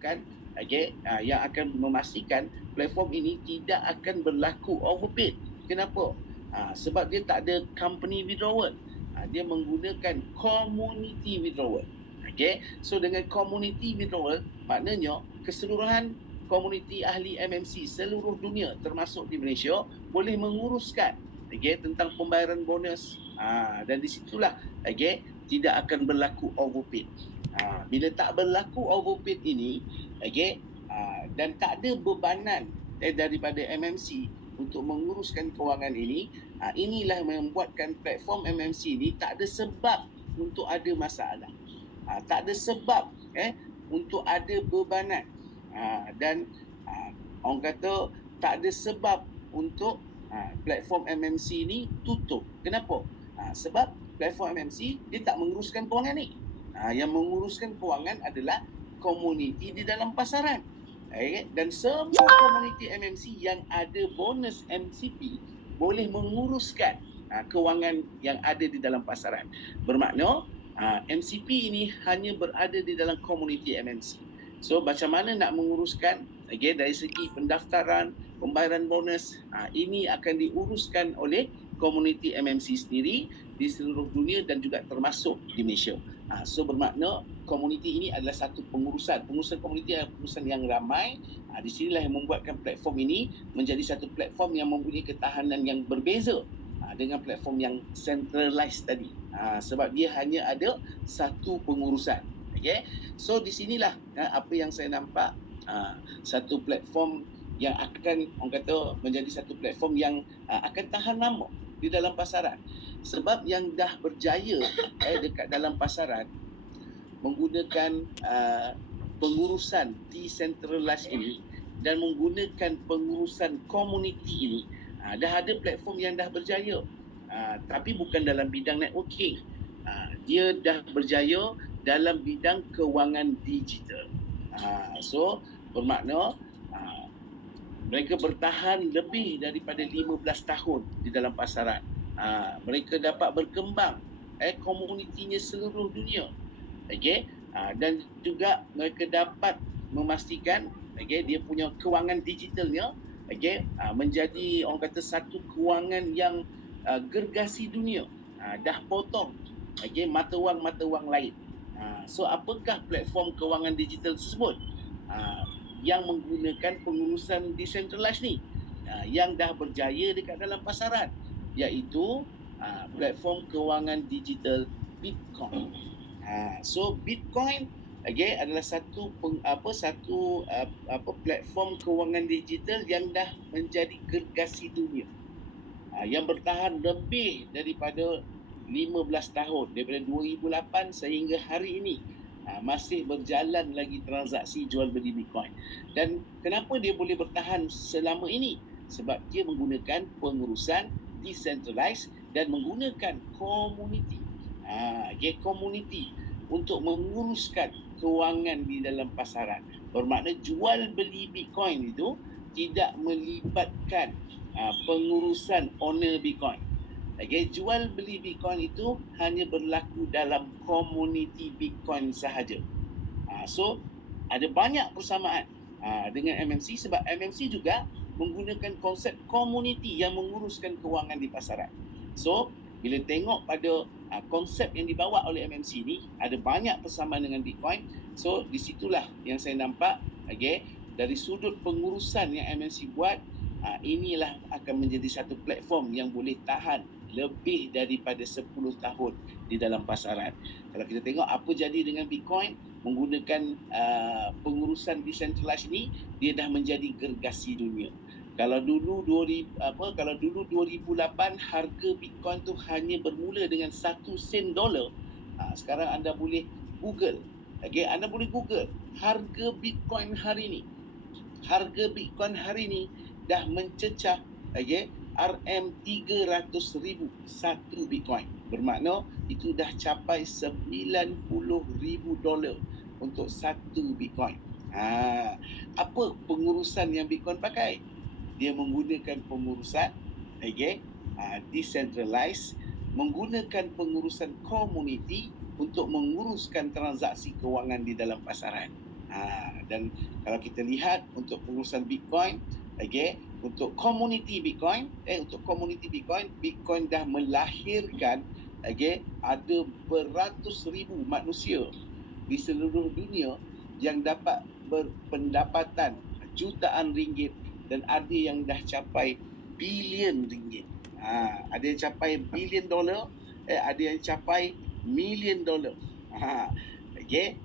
kan, yang akan memastikan platform ini tidak akan berlaku overpaid. Kenapa? Sebab dia tak ada company withdrawal. Dia menggunakan community withdrawal. So dengan community withdrawal, maknanya keseluruhan komuniti ahli MMC seluruh dunia termasuk di Malaysia boleh menguruskan tentang pembayaran bonus, dan di situlah tidak akan berlaku overpaid. Bila tak berlaku overpaid ini, dan tak ada bebanan daripada MMC untuk menguruskan kewangan ini, inilah membuatkan platform MMC ini tak ada sebab untuk ada masalah. Tak ada sebab untuk ada bebanan, dan orang kata tak ada sebab untuk platform MMC ni tutup. Kenapa? Sebab platform MMC dia tak menguruskan kewangan ni. Yang menguruskan kewangan adalah komuniti di dalam pasaran. Dan semua komuniti MMC yang ada bonus MCP boleh menguruskan kewangan yang ada di dalam pasaran. Bermakna MCP ini hanya berada di dalam komuniti MMC. So macam mana nak menguruskan dari segi pendaftaran, pembayaran bonus, ini akan diuruskan oleh komuniti MMC sendiri di seluruh dunia dan juga termasuk di Malaysia. So bermakna komuniti ini adalah satu pengurusan komuniti adalah pengurusan yang ramai. Di sinilah yang membuatkan platform ini menjadi satu platform yang mempunyai ketahanan yang berbeza dengan platform yang centralized tadi, sebab dia hanya ada satu pengurusan. So di sinilah apa yang saya nampak, satu platform yang akan orang kata menjadi satu platform yang akan tahan lama di dalam pasaran. Sebab yang dah berjaya dekat dalam pasaran menggunakan pengurusan decentralized ini dan menggunakan pengurusan komuniti ini, dah ada platform yang dah berjaya, tapi bukan dalam bidang networking. Dia dah berjaya dalam bidang kewangan digital. So bermakna mereka bertahan lebih daripada 15 tahun di dalam pasaran. Mereka dapat berkembang komunitinya seluruh dunia. Dan juga mereka dapat memastikan dia punya kewangan digitalnya menjadi orang kata satu kewangan yang gergasi dunia. Dah potong mata wang lain. So apakah platform kewangan digital tersebut yang menggunakan pengurusan decentralized ni, yang dah berjaya dekat dalam pasaran, iaitu platform kewangan digital Bitcoin. So Bitcoin adalah satu platform kewangan digital yang dah menjadi gergasi dunia, yang bertahan lebih daripada 15 tahun, daripada 2008 sehingga hari ini masih berjalan lagi transaksi jual beli Bitcoin. Dan kenapa dia boleh bertahan selama ini? Sebab dia menggunakan pengurusan decentralized dan menggunakan komuniti. Komuniti untuk menguruskan kewangan di dalam pasaran. Bermakna jual beli Bitcoin itu tidak melibatkan pengurusan owner Bitcoin. Jual beli Bitcoin itu hanya berlaku dalam komuniti Bitcoin sahaja. So ada banyak persamaan dengan MMC, sebab MMC juga menggunakan konsep komuniti yang menguruskan kewangan di pasaran. So bila tengok pada konsep yang dibawa oleh MMC ni, ada banyak persamaan dengan Bitcoin. So di situlah yang saya nampak dari sudut pengurusan yang MMC buat, inilah akan menjadi satu platform yang boleh tahan lebih daripada 10 tahun di dalam pasaran. Kalau kita tengok apa jadi dengan Bitcoin menggunakan pengurusan decentralized ini, dia dah menjadi gergasi dunia. Kalau dulu 2008 harga Bitcoin tu hanya bermula dengan 1 sen dolar. Sekarang anda boleh Google. Anda boleh Google harga Bitcoin hari ini. Harga Bitcoin hari ini dah mencecah RM300,000 satu Bitcoin. Bermakna itu dah capai $90,000 untuk satu Bitcoin. Apa pengurusan yang Bitcoin pakai? Dia menggunakan pengurusan decentralized, menggunakan pengurusan komuniti untuk menguruskan transaksi kewangan di dalam pasaran. Dan kalau kita lihat untuk pengurusan Bitcoin, untuk komuniti Bitcoin, Bitcoin dah melahirkan, ada beratus ribu manusia di seluruh dunia yang dapat berpendapatan jutaan ringgit, dan ada yang dah capai bilion ringgit. Ada yang capai bilion dolar, ada yang capai million dolar.